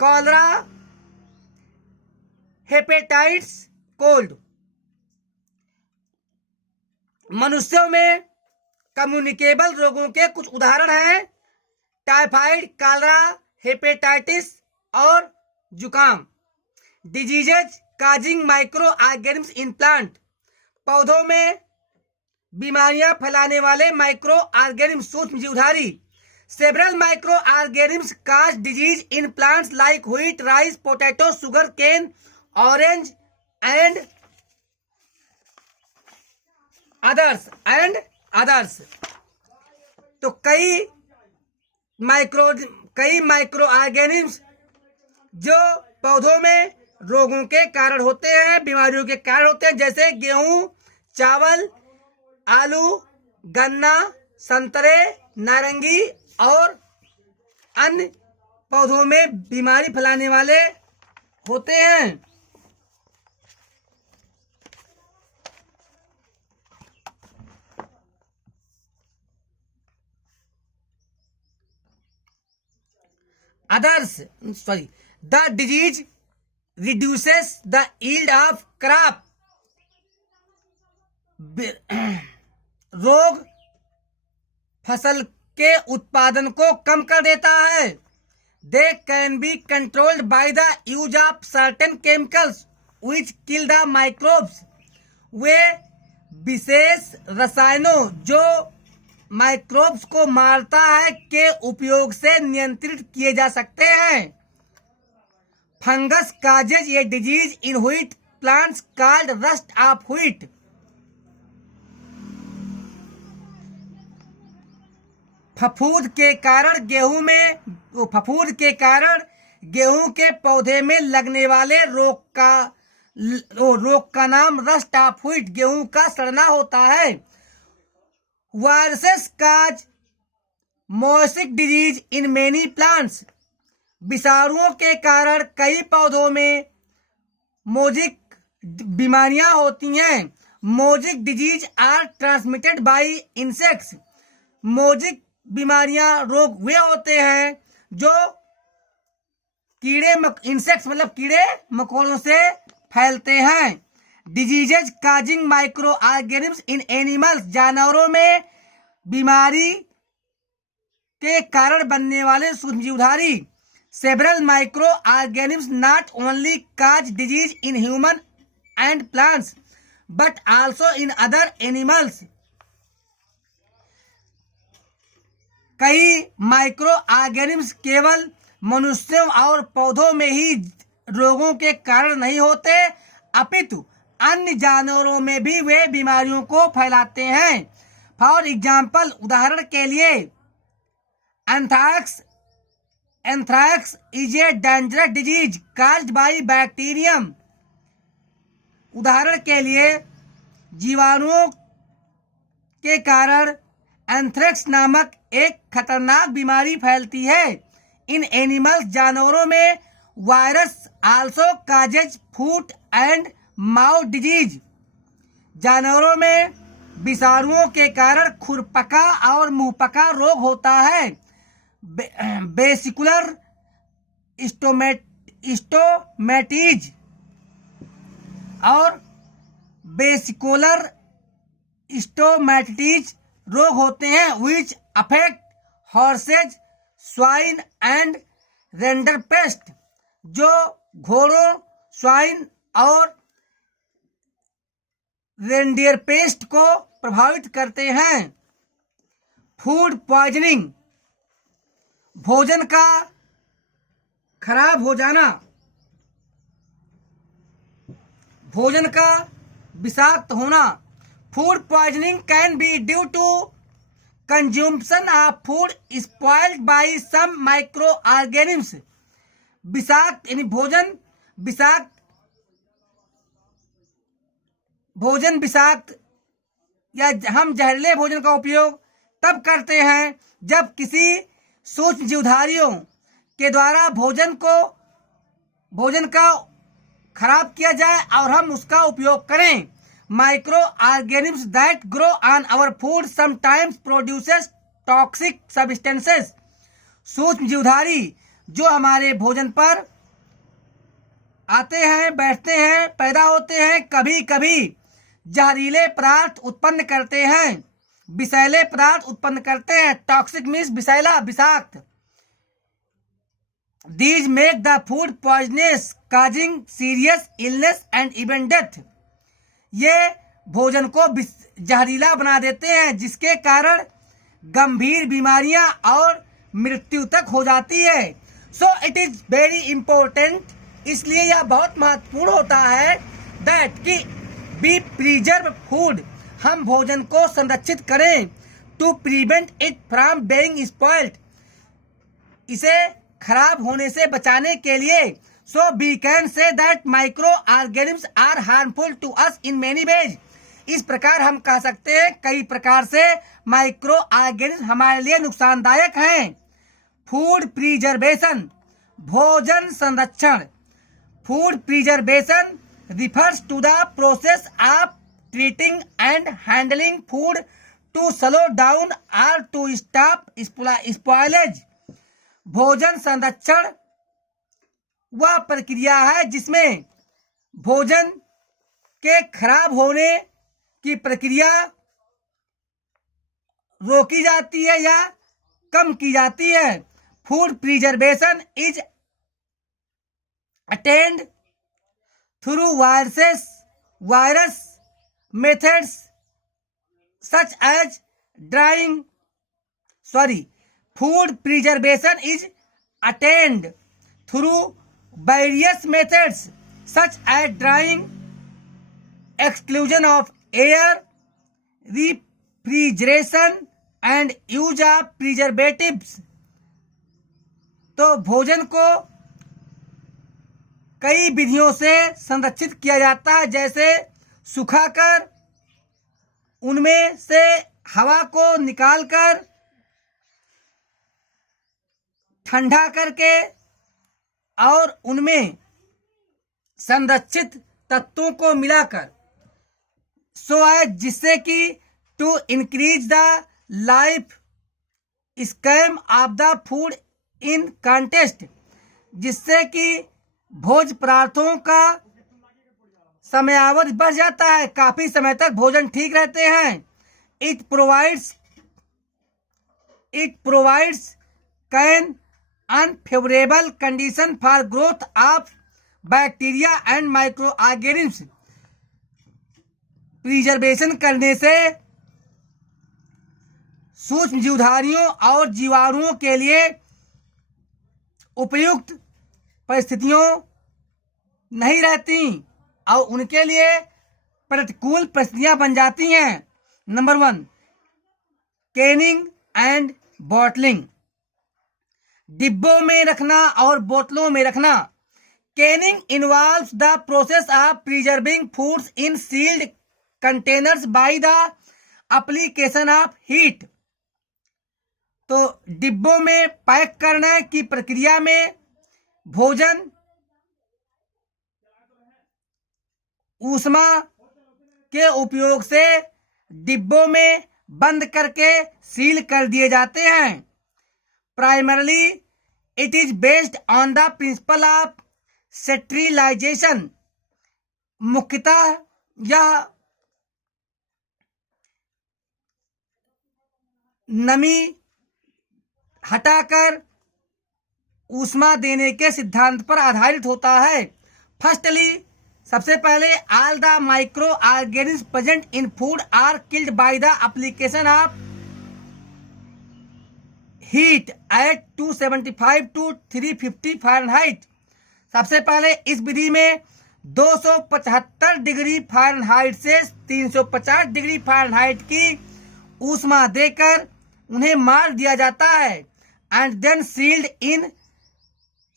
cholera, hepatitis, cold. मनुष्यों में कम्युनिकेबल रोगों के कुछ उदाहरण हैं टाइफाइड, कॉलरा, हेपेटाइटिस और जुकाम। Diseases causing micro organisms in plant, पौधों में बीमारियां फैलाने वाले माइक्रो ऑर्गेनिम्स, सूक्ष्म जीवधारी। Several micro organisms cause disease in plants like wheat, rice, potato, sugar cane, orange and others. तो कई माइक्रो ऑर्गेनिम्स जो पौधों में रोगों के कारण होते हैं, बीमारियों के कारण होते हैं, जैसे गेहूं, चावल, आलू, गन्ना, संतरे, नारंगी और अन्य पौधों में बीमारी फैलाने वाले होते हैं। The disease reduces the yield of crop. रोग फसल के उत्पादन को कम कर देता है। They can be controlled by the use of certain chemicals which kill the microbes. वे विशेष रसायनों जो माइक्रोब्स को मारता है के उपयोग से नियंत्रित किए जा सकते हैं। Fungus causes a disease in wheat plants called rust of wheat. फफूंद के कारण गेहूं के पौधे में लगने वाले रोग का नाम रस्ट ऑफ व्हीट, गेहूं का सड़ना होता है। Viruses cause mosaic disease in many plants, विषाणुओं के कारण कई पौधों में मोजेक बीमारियां होती हैं। Mosaic disease are transmitted by insects, mosaic बीमारियां रोग वे होते हैं जो इंसेक्ट्स मतलब कीड़े मकोड़ों से फैलते हैं। Diseases causing micro organisms in animals, जानवरों में बीमारी के कारण बनने वाले सूक्ष्मजीवधारी। Several micro organisms not only cause disease in human and plants but also in other animals. कई माइक्रो ऑर्गेनिम्स केवल मनुष्यों और पौधों में ही रोगों के कारण नहीं होते, अपितु अन्य जानवरों में भी वे बीमारियों को फैलाते हैं। फॉर एग्जाम्पल, उदाहरण के लिए anthrax is a dangerous disease caused by bacterium. उदाहरण के लिए जीवाणुओं के कारण एंथ्रैक्स नामक एक खतरनाक बीमारी फैलती है। इन एनिमल्स, जानवरों में virus also causes foot and mouth disease. जानवरों में विषाणुओं के कारण खुरपका और मुंहपका रोग होता है। बेसिकुलर स्टोमेटिज और बेसिकुलर स्टोमेटिज रोग होते हैं which affect horses, swine and rinderpest, जो घोड़ों, स्वाइन और रेनडियर पेस्ट को प्रभावित करते हैं। फूड पॉइजनिंग, भोजन का खराब हो जाना, भोजन का विषाक्त होना। Food poisoning can be due to consumption of food spoiled by some micro organisms. विषाक्त यानी भोजन विषाक्त या हम जहरीले भोजन का उपयोग तब करते हैं जब किसी सूक्ष्म जीवधारियों के द्वारा भोजन का खराब किया जाए और हम उसका उपयोग करें। Micro organisms that grow on our food sometimes produces toxic substances. सूक्ष्म जीवधारी जो हमारे भोजन पर आते हैं, बैठते हैं, पैदा होते हैं, कभी कभी जहरीले पदार्थ उत्पन्न करते हैं, विषैले पदार्थ उत्पन्न करते हैं। टॉक्सिक मीन्स विषैला, विषाक्त। These make the food poisonous, causing serious illness and even death. ये भोजन को जहरीला बना देते हैं जिसके कारण गंभीर बीमारियां और मृत्यु तक हो जाती है। So it is very important, इसलिए यह बहुत महत्वपूर्ण होता है that कि we preserve food, हम भोजन को संरक्षित करें, to prevent it from being spoiled, इसे खराब होने से बचाने के लिए। So we can say that micro organisms are harmful to us in many ways. इस प्रकार हम कह सकते हैं कई प्रकार से माइक्रो ऑर्गेनिम्स हमारे लिए नुकसानदायक हैं। फूड प्रिजर्वेशन, भोजन संरक्षण। Food preservation refers to the process of treating and handling food to slow down or to stop spoilage. भोजन संरक्षण वह प्रक्रिया है जिसमें भोजन के खराब होने की प्रक्रिया रोकी जाती है या कम की जाती है। Food preservation is attained through various methods such as drying Food preservation is attained through various methods such as drying, exclusion of air, refrigeration and use of preservatives। तो भोजन को कई विधियों से संरक्षित किया जाता है, जैसे सुखाकर, उनमें से हवा को निकालकर, ठंडा करके और उनमें संरक्षित तत्वों को मिलाकर, जिससे कि to increase the life span of the food in contest, जिससे कि भोज्य पदार्थों का समयावधि बढ़ जाता है, काफी समय तक भोजन ठीक रहते हैं। It provides can unfavorable condition for growth of bacteria and microorganisms। Preservation करने से सूक्ष्म जीवधारियों और जीवाणुओं के लिए उपयुक्त परिस्थितियों नहीं रहती और उनके लिए प्रतिकूल परिस्थितियां बन जाती हैं। Number 1, canning and bottling. डिब्बों में रखना और बोतलों में रखना। Canning involves the process of preserving foods in sealed containers by the application of heat. तो डिब्बों में पैक करने की प्रक्रिया में भोजन ऊष्मा के उपयोग से डिब्बों में बंद करके सील कर दिए जाते हैं। Primarily, it is based on the principle of sterilization। मुख्यतः यह नमी हटाकर ऊष्मा देने के सिद्धांत पर आधारित होता है। फर्स्टली सबसे पहले all the micro organism present in food are killed by the application of heat at 275 to 350 Fahrenheit. सबसे पहले इस विधि में 275 डिग्री फ़ारेनहाइट से 350 डिग्री फ़ारेनहाइट की ऊष्मा देकर उन्हें मार दिया जाता है and then sealed in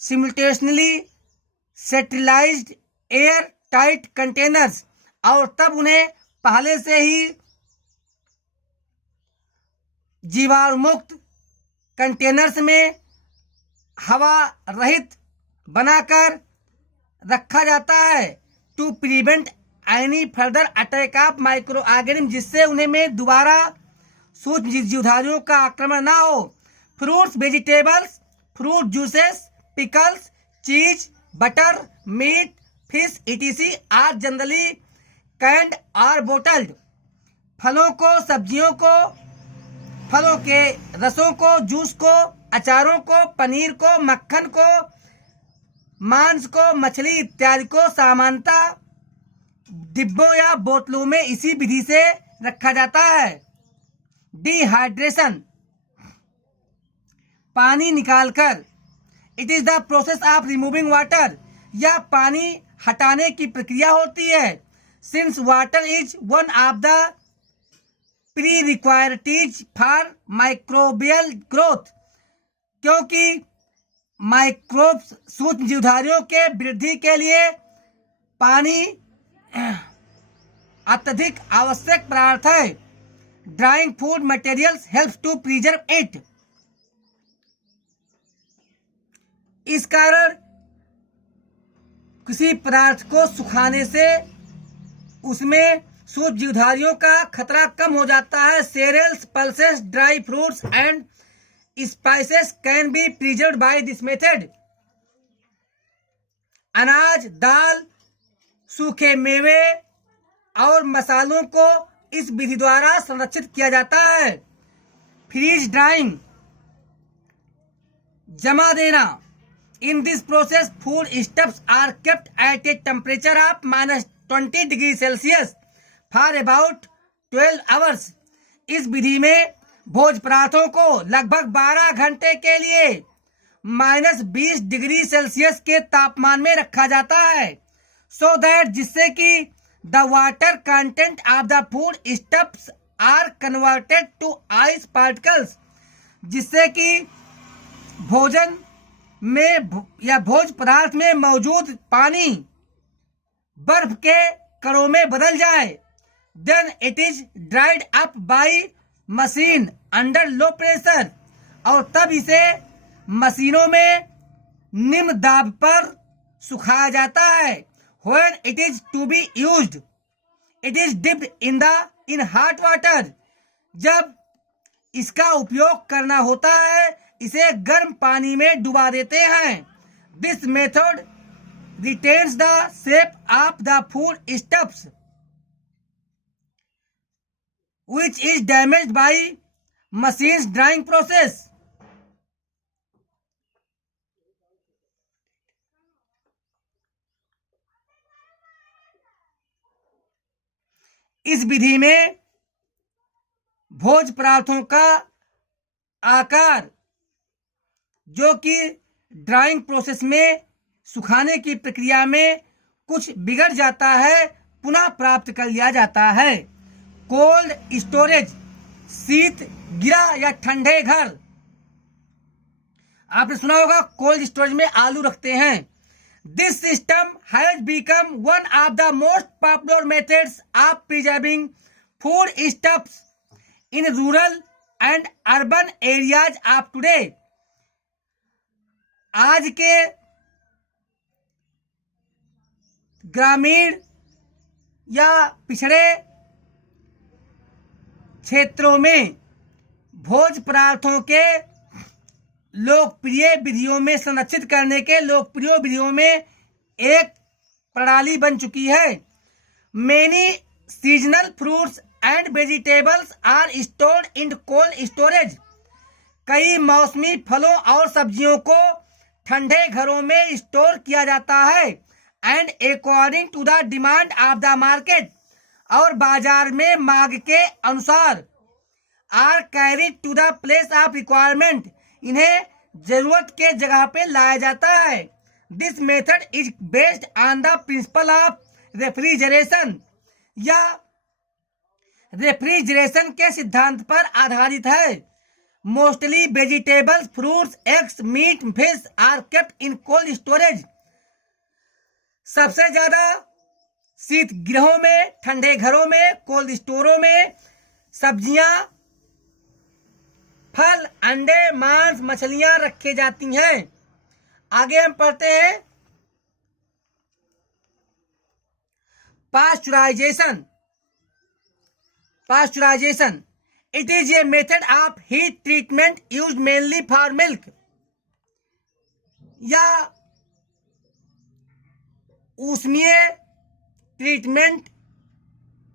simultaneously sterilized air tight containers, और तब उन्हें पहले से ही जीवाणुमुक्त कंटेनर्स में हवा रहित बनाकर रखा जाता है to prevent any further attack of micro organism, जिससे उन्हें में दोबारा सूक्ष्म जीवधारियों का आक्रमण ना हो। Fruits, vegetables, fruit juices, pickles, cheese, butter, meat, fish etc are generally canned और बोटल्ड। फलों को, सब्जियों को, फलों के रसों को, जूस को, अचारों को, पनीर को, मक्खन को, मांस को, मछली इत्यादि को सामान्यतः डिब्बों या बोतलों में इसी विधि से रखा जाता है। डिहाइड्रेशन, पानी निकालकर, it is the process of removing water, यह पानी हटाने की प्रक्रिया होती है। Since water is one of the pre requisites for microbial growth, क्योंकि माइक्रोब्स सूक्ष्म जीवधारियों के वृद्धि के लिए पानी अत्यधिक आवश्यक पदार्थ है। Drying food materials helps to preserve it, इस कारण किसी पदार्थ को सुखाने से उसमें सूक्ष्म जीवधारियों का खतरा कम हो जाता है। Cereals, pulses, dry fruits and spices can be preserved by this method. अनाज, दाल, सूखे मेवे और मसालों को इस विधि द्वारा संरक्षित किया जाता है। फ्रीज ड्राइंग, जमा देना, in this process food stuffs are kept at a temperature of -20 degree Celsius for about 12 hours. इस विधि में भोज पदार्थों को लगभग 12 घंटे के लिए -20 डिग्री सेल्सियस के तापमान में रखा जाता है, सो दैट जिससे कि the water content of the food stuffs are converted to ice particles, जिससे कि भोजन में या भोज पदार्थ में मौजूद पानी बर्फ के कणों में बदल जाए। Then it is dried up by machine under low pressure, और तब इसे मशीनों में निम्न दाब पर सुखाया जाता है। When it is to be used it is dipped in hot water, जब इसका उपयोग करना होता है इसे गर्म पानी में डुबा देते हैं। This method retains the shape of the food stuffs which is damaged by machine's drying process। इस विधि में भोज पदार्थों का आकार जो कि ड्राइंग प्रोसेस में सुखाने की प्रक्रिया में कुछ बिगड़ जाता है, पुनः प्राप्त कर लिया जाता है। कोल्ड स्टोरेज, शीत गृह या ठंडे घर, आपने सुना होगा कोल्ड स्टोरेज में आलू रखते हैं। This system has become one of the most popular methods of preserving food stuffs in rural and urban areas of today. आज के ग्रामीण या पिछड़े क्षेत्रों में भोज पदार्थों के लोकप्रिय विधियों में संरक्षित करने के लोकप्रिय विधियों में एक प्रणाली बन चुकी है। Many seasonal fruits and vegetables are stored in cold storage. कई मौसमी फलों और सब्जियों को ठंडे घरों में स्टोर किया जाता है। And according to the demand of the market, और बाजार में मांग के अनुसार, are carried to the place of requirement, इन्हें जरूरत के जगह पे लाया जाता है। This method is based on the principle of refrigeration, या रेफ्रिजरेशन के सिद्धांत पर आधारित है। Mostly vegetables, fruits, eggs, meat, fish are kept in cold storage. सबसे ज्यादा शीत गृहों में, ठंडे घरों में, कोल्ड स्टोरों में सब्जियां, फल, अंडे, मांस, मछलियां रखे जाती हैं। आगे हम पढ़ते हैं pasteurisation. Pasteurisation it is a method of heat treatment used mainly for milk, या ऊष्मीय ट्रीटमेंट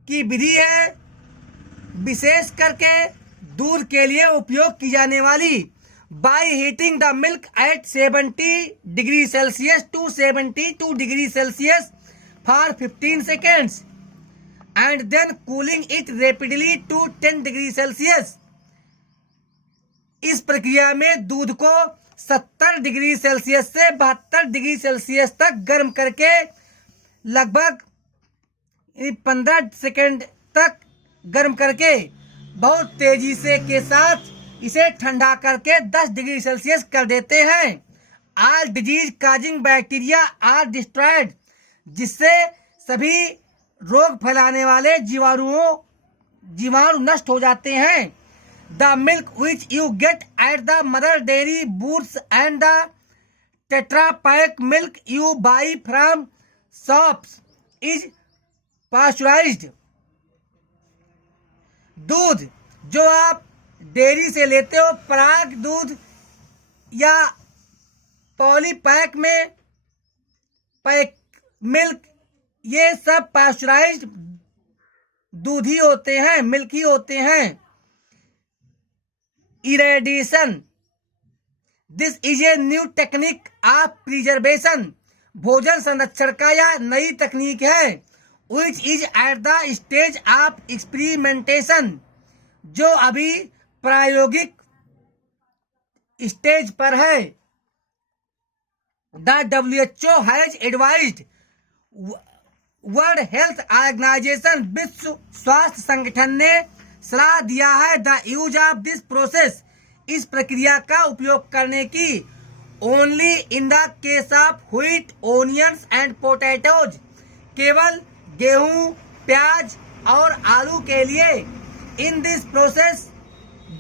की विधि है, विशेष करके दूध के लिए उपयोग की जाने वाली। By heating the milk at 70 degree Celsius to 72 degree Celsius for 15 seconds and then cooling it rapidly to 10 degree Celsius. इस प्रक्रिया में दूध को 70 डिग्री सेल्सियस से 72 डिग्री सेल्सियस तक गर्म करके लगभग 15 सेकेंड तक गर्म करके बहुत तेजी से के साथ इसे ठंडा करके 10 डिग्री सेल्सियस कर देते हैं। All disease causing bacteria are destroyed, जिससे सभी रोग फैलाने वाले जीवाणु नष्ट हो जाते हैं। The milk which you get at the mother dairy booths and the tetra pack milk you by from shops is pasteurised. दूध जो आप डेयरी से लेते हो, पराग दूध या पॉली पैक में पैक मिल्क, ये सब पास्चुराइज्ड दूध ही होते हैं, मिल्क ही होते हैं। Irradiation this is a new technique of preservation, भोजन संरक्षण का यह नई तकनीक है। Which is at the stage of experimentation, जो अभी प्रायोगिक स्टेज पर है। The WHO has advised, world health organisation, विश्व स्वास्थ्य संगठन ने सलाह दिया है the use of this process, इस प्रक्रिया का उपयोग करने की। Only in the case of wheat, onions and potatoes, केवल गेहूं, प्याज और आलू के लिए। In this process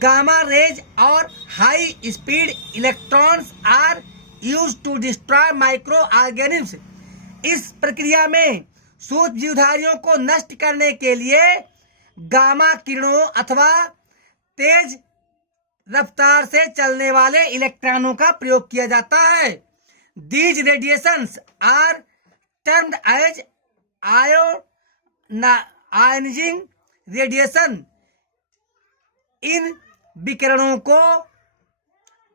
gamma rays और high speed electrons are use to destroy micro organisms, इस प्रक्रिया में सूक्ष्म जीवधारियों को नष्ट करने के लिए गामा किरणों अथवा तेज रफ्तार से चलने वाले इलेक्ट्रॉनों का प्रयोग किया जाता है। These radiations are termed as ionising radiation, इन विकिरणों को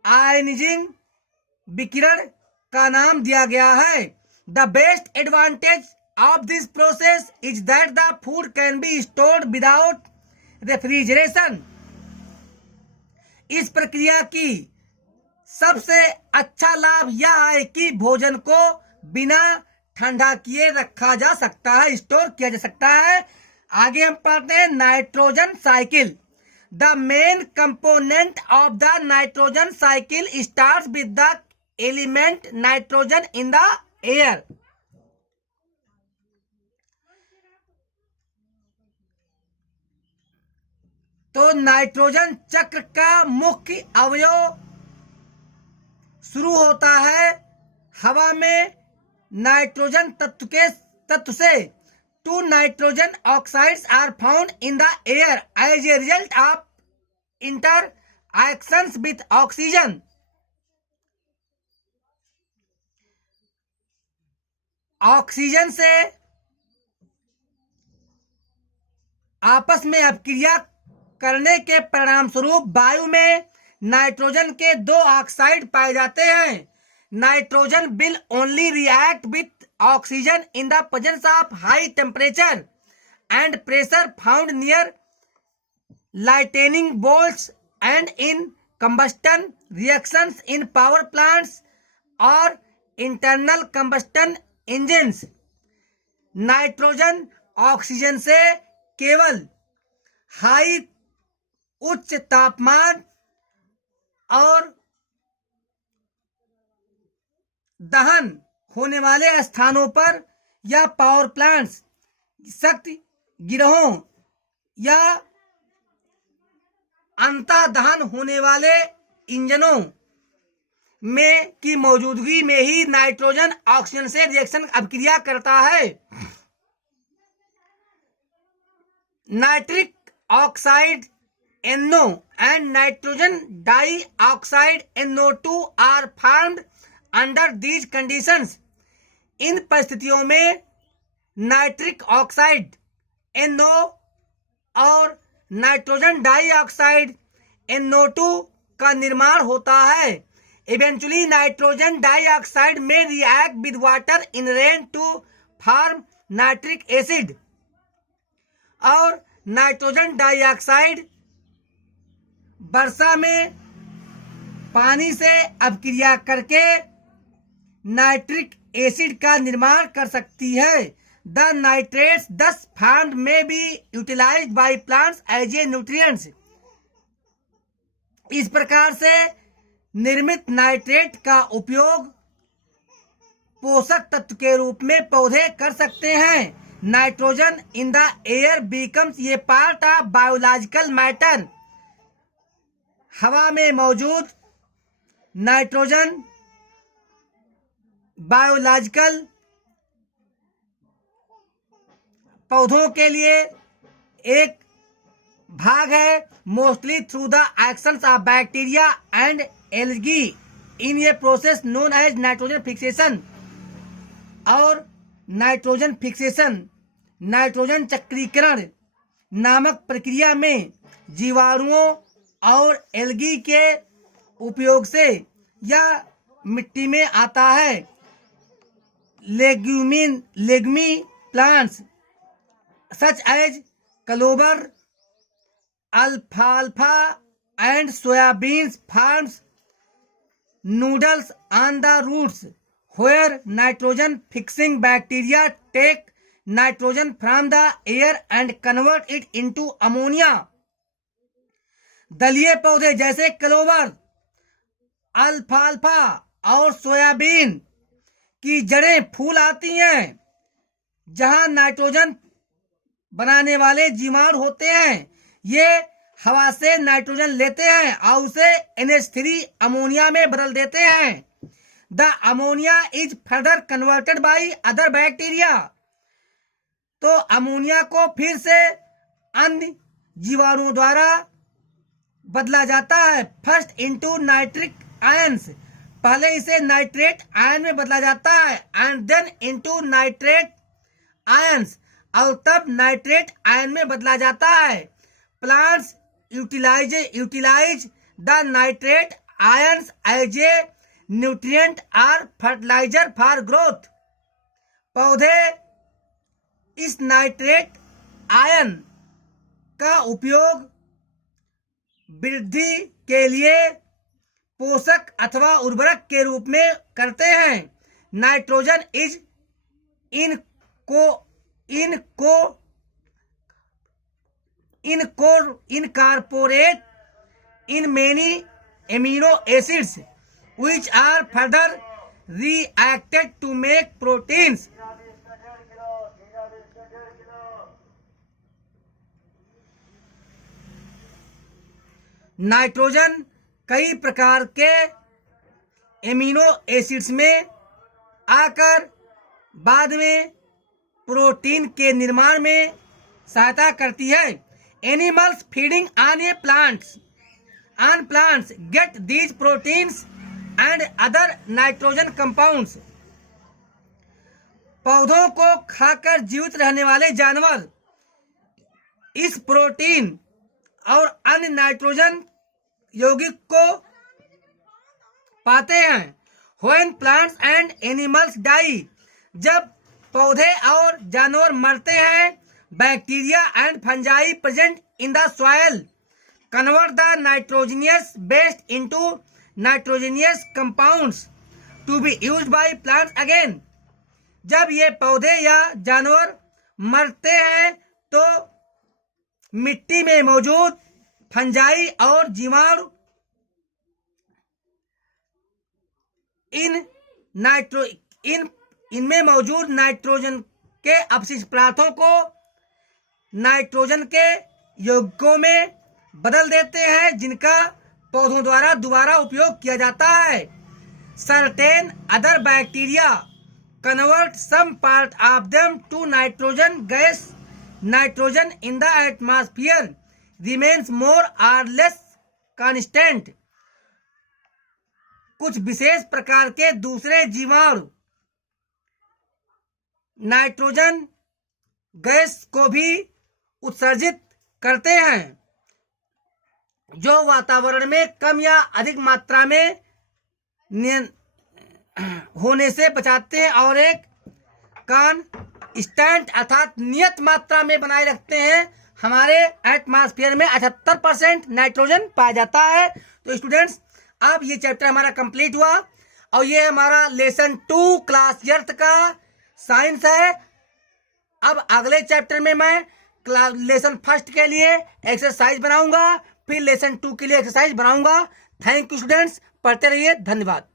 आयनिजिंग विकिरण का नाम दिया गया है। The best advantage of this process is that the food can be stored without refrigeration, इस प्रक्रिया की सबसे अच्छा लाभ यह है कि भोजन को बिना ठंडा किए रखा जा सकता है, स्टोर किया जा सकता है। आगे हम पढ़ते हैं nitrogen cycle. The main component of the nitrogen cycle starts with the element nitrogen in the air. तो नाइट्रोजन चक्र का मुख्य अवयव शुरू होता है हवा में नाइट्रोजन तत्व से। Two nitrogen oxides are found in the air as a result of interactions with oxygen. Oxygen से आपस में अपक्रिया करने के परिणाम स्वरूप वायु में नाइट्रोजन के 2 ऑक्साइड पाए जाते हैं। nitrogen will only react with oxygen in the presence of high temperature and pressure found near lightning bolts and in combustion reactions in power plants or internal combustion engines. Nitrogen oxygen से केवल high उच्च तापमान और दहन होने वाले स्थानों पर या पावर प्लांट्स, सख्त गिरोहों या अंतः दहन होने वाले इंजनों में की मौजूदगी में ही नाइट्रोजन ऑक्सीजन से रिएक्शन अभिक्रिया करता है। Nitric oxide NO and nitrogen dioxide NO2 are formed under these conditions. इन परिस्थितियों में नाइट्रिक ऑक्साइड NO और नाइट्रोजन डाइऑक्साइड NO2 का निर्माण होता है। Eventually, nitrogen dioxide may react with water in rain to form nitric acid. और nitrogen dioxide वर्षा में पानी से अभिक्रिया करके नाइट्रिक एसिड का निर्माण कर सकती है। The nitrates thus formed may be utilized by plants as a nutrients. इस प्रकार से निर्मित नाइट्रेट का उपयोग पोषक तत्व के रूप में पौधे कर सकते हैं। Nitrogen in the air becomes a part of biological matter. हवा में मौजूद नाइट्रोजन बायोलॉजिकल पौधों के लिए एक भाग है। Mostly through the actions of bacteria and algae in a process known as nitrogen fixation. और नाइट्रोजन फिक्सेशन नाइट्रोजन चक्रीकरण नामक प्रक्रिया में जीवाणुओं और एल्गी के उपयोग से यह मिट्टी में आता है। Legume plants such as clover, अल्फाल्फा and soybeans forms noodles on the roots where nitrogen fixing bacteria take nitrogen from the air and convert it into ammonia. दलीय पौधे जैसे क्लोवर, अल्फाल्फा और सोयाबीन की जड़ें फूल आती हैं जहां नाइट्रोजन बनाने वाले जीवाणु होते हैं। ये हवा से नाइट्रोजन लेते हैं और उसे NH3 अमोनिया में बदल देते हैं। The ammonia is further converted by other bacteria. तो अमोनिया को फिर से अन्य जीवाणुओं द्वारा बदला जाता है। फर्स्ट इनटू नाइट्रिक आयंस, पहले इसे नाइट्रेट आयन में बदला जाता है and then into nitrate ions, और तब नाइट्रेट आयन में बदला जाता है। Plants utilize the nitrate ions as a nutrient or fertilizer for growth. पौधे इस नाइट्रेट आयन का उपयोग वृद्धि के लिए पोषक अथवा उर्वरक के रूप में करते हैं। Nitrogen is incorporate in many amino acids which are further reacted to make proteins. Nitrogen कई प्रकार के एमिनो एसिड्स में आकर बाद में प्रोटीन के निर्माण में सहायता करती है। Animals feeding on plants get these proteins and other nitrogen compounds. पौधों को खाकर जीवित रहने वाले जानवर इस प्रोटीन और अन्य नाइट्रोजन यौगिक को पाते हैं। When plants and animals die, जब पौधे और जानवर मरते हैं, bacteria and fungi present in the soil convert the nitrogenous waste into nitrogenous compounds to be used by plants again. जब ये पौधे या जानवर मरते हैं तो मिट्टी में मौजूद फंजाई और जीवाणु इनमें मौजूद नाइट्रोजन के अपशिष्ट पदार्थों को नाइट्रोजन के यौगिकों में बदल देते हैं, जिनका पौधों द्वारा दोबारा उपयोग किया जाता है। Certain other bacteria convert some part of them to nitrogen gas. Nitrogen in the atmosphere remains more और लेस कांस्टेंट। कुछ विशेष प्रकार के दूसरे जीवाणु नाइट्रोजन गैस को भी उत्सर्जित करते हैं, जो वातावरण में कम या अधिक मात्रा में होने से बचाते हैं और एक कांस्टेंट अर्थात नियत मात्रा में बनाए रखते हैं। हमारे एटमॉस्फेयर में 78% नाइट्रोजन पाया जाता है। तो स्टूडेंट्स, अब ये चैप्टर हमारा कंप्लीट हुआ और ये हमारा लेसन 2 क्लास अर्थ का साइंस है। अब अगले चैप्टर में मैं लेसन 1 के लिए एक्सरसाइज बनाऊंगा, फिर लेसन 2 के लिए एक्सरसाइज बनाऊंगा। थैंक यू स्टूडेंट्स, पढ़ते रहिए। धन्यवाद।